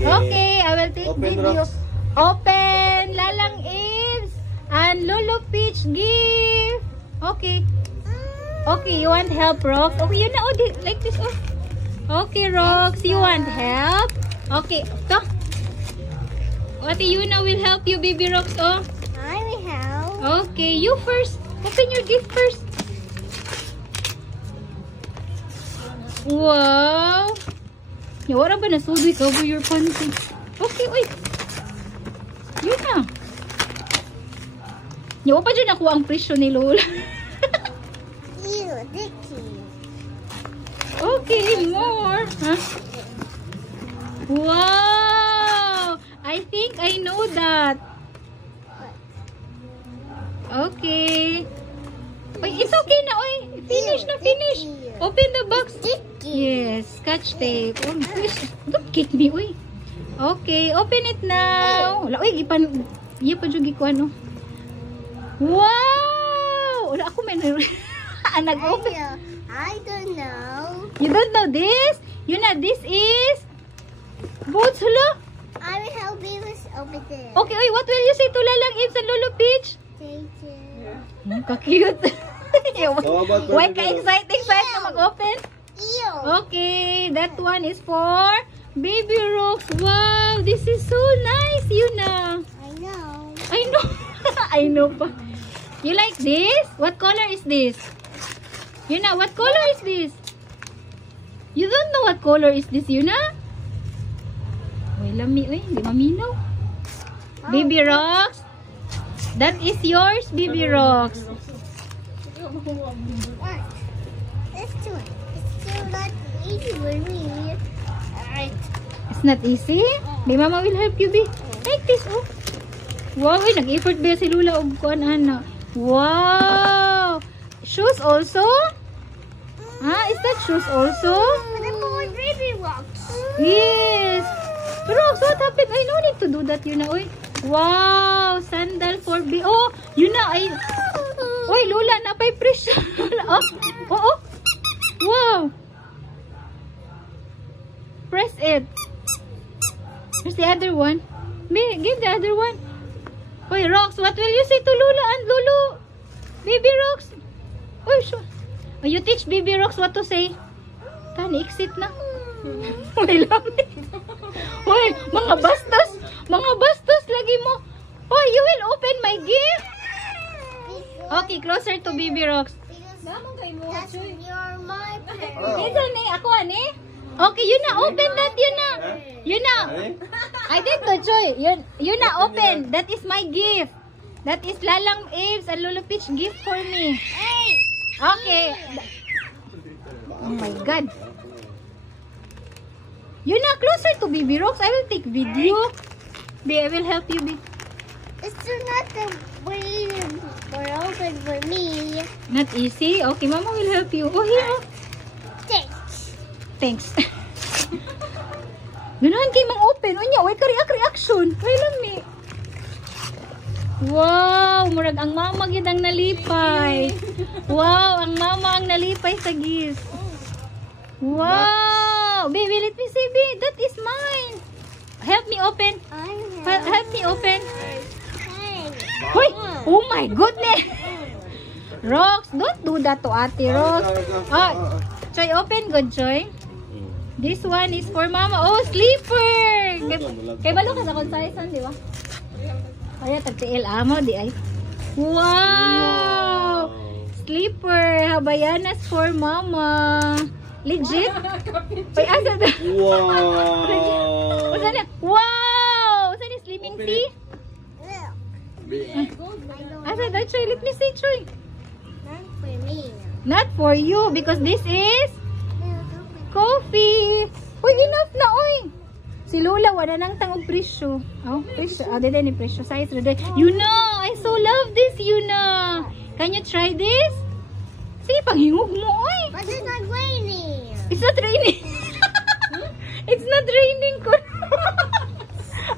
Okay, I will take Open, video. Rox. Open, Lalang Aves and Lulu Peach gift. Okay. Okay, you want help, Rox? Okay, you know, like this. Oh. Okay, Rox, you want help? Okay, to. Ate Yuna will help you, baby Rox. Oh. I will help. Okay, you first. Open your gift first. Wow. Wala ba na sudoy? Cover your panty. Okay, wait. Yun na. Yawa pa dyan ako ang presyo ni Lola. Ew, Dicky. Okay, more. Huh? Wow. I think I know that. Okay. Oy, it's okay na, oy. Finish na, finish. Open the box. Yes, scotch tape. Oh, don't kick me, oy. Okay, open it now. Wala, oy, gipan. Iya pa dyan gikuan, no? Wow! Wala ako may nag-open. I don't know. You don't know this? You know, this is boots, hello? I will help you over there. Okay, oy, what will you say to Lalang Aves and Lulu Peach? Thank you. Ka-cute. Why Baby ka-exciting sa'yo na mag-open? Ew. Okay, that one is for Baby Rox. Wow, this is so nice, Yuna. I know. I know. I know pa. You like this? What color is this? Yuna, what color is this? You don't know what color is this, Yuna? Uy, lami, uy. Hindi maminaw. Baby Rox. That is yours, Baby Rox. What? It's still not easy for me. Alright. It's not easy. May mama will help you, be. Take this, oh. Wow, uy, nag-effort ba si Lula og kuan ana? Wow! Shoes also? Ah, is that shoes also? But I'm going baby rocks. Yes. Rox, what happened? I no need to do that, Yuna, oy. Wow, sandal for be. Oh, Yuna, ay. Oy, Lula, napay presyo. Oh, oh, oh. Wow. Press it. Where's the other one? Give the other one. Oy, Rox, what will you say to Lula and Lulu? Baby Rox. Oy, sure. Oh, you teach Baby Rox what to say. Tani, exit na. Uy, lamit. Uy, mga bastos. Mga bastos lagi mo. Oh, you will open my gift. Okay, closer to Baby Rox. That's you're my parent. Ito ni, ako ani. Okay, yun na, open that, yun na. Yun na. I did to Joy. Yun na, open. That is my gift. That is Lalang Aves and Lulu Peach gift for me. Okay. Oh my God. Yun na, closer to Baby Rox. I will take video. I will help you, B. It's still not the way for open for me. Not easy? Okay, Mama will help you. Oh, here. Oh. Thanks. Thanks. Ganahan kay mang open. Unya, way ka reaction. Way lang ni. Wow, murag ang mama gid ang nalipay. Wow, ang mama ang nalipay sa gis. Wow, baby, let me see, baby. That is mine. Help me open. Help me open. Hoy, oh my goodness. Rox, don't do that to Ate Rox. Ah, Choy, open good, Choy. This one is for Mama. Oh, sleeper. Kay balo ka sa konsaisan, di ba? Ay, tagtiil amo, di ay. Wow! Sleeper. Habayanas for Mama. Legit? Ay, asa na? Wow! Asa na? Wow! Asa na sleeping tea? Asa na, Choy? Let me see, Choy. Not for me. Not for you because this is coffee. Uy, enough na, uy. Si Lola, wala nang tangog presyo. Oh, presyo. Ah, dede ni presyo. Size, dede. Yuna, I so love this, Yuna. Can you try this? Sige, panghingog mo, uy. But it's not raining. It's not raining. It's not raining.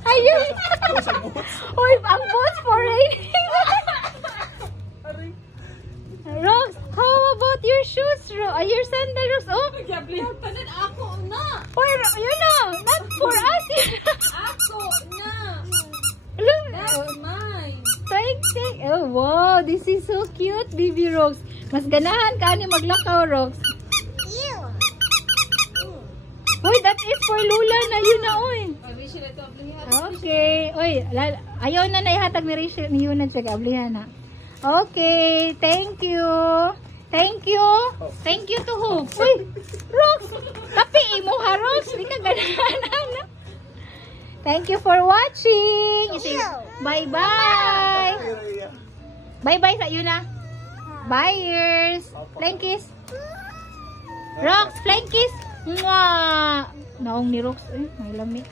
Ayun. Uy, ang boots for raining. Rox, how about your shoes, your sandal, Rox? Oh, Panan ako na. or, you know, not for us. Oh, wow. This is so cute, baby Rox. Mas ganahan ka ni maglakaw, Rox. Ew. Uy, that is for Lula na yun na, oy. Okay. Uy, ayaw na naihatag ni Rachel ni yun na siya. Kablihan na. Okay. Thank you. Thank you. Thank you to who? Uy, Rox. Tapi mo ha, Rox. Hindi ka ganahan. Thank you for watching. Bye-bye. Bye-bye sa yun na. Buyers. Flying kiss. Rox, flying kiss. Mwah. Naong ni Rox. May lami.